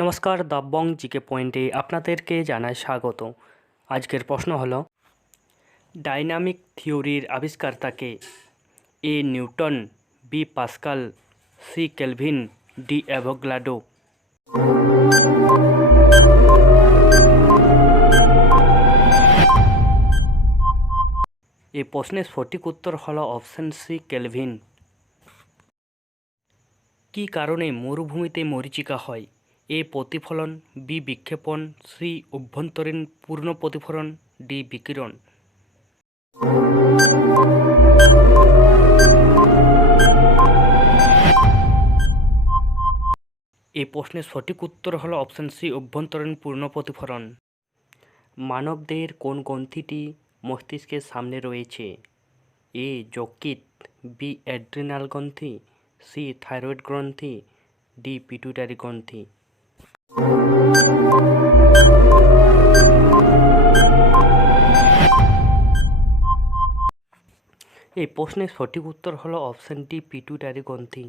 নমস্কার, the Bong GK পয়েন্টে আপনাদেরকে জানাই স্বাগত। আজকের প্রশ্ন হলো, ডাইনামিক থিওরির আবিষ্কর্তা কে? A Newton, B Pascal, C Kelvin, D Avogadro. এই প্রশ্নের সঠিক উত্তর হলো অপশন সি কেলভিন। কী কারণে মরুভূমিতে মরীচিকা হয়? এ প্রতিফলন, বি বিক্ষেপণ, সি অভ্যন্তরীণ পূর্ণ প্রতিফলন, ডি বিকিরণ। এই প্রশ্নের সঠিক উত্তর হলো অপশন সি অভ্যন্তরীণ পূর্ণ প্রতিফলন। মানবদেহের কোন গ্রন্থিটি মস্তিষ্কের সামনে রয়েছে? এ যকৃৎ, বি অ্যাড্রিনাল গ্রন্থি, সি থাইরয়েড গ্রন্থি, ডি পিটুইটারি গ্রন্থি। এই প্রশ্নের সঠিক উত্তর হলো অপশন ডি পিটুইটারি গ্রন্থি।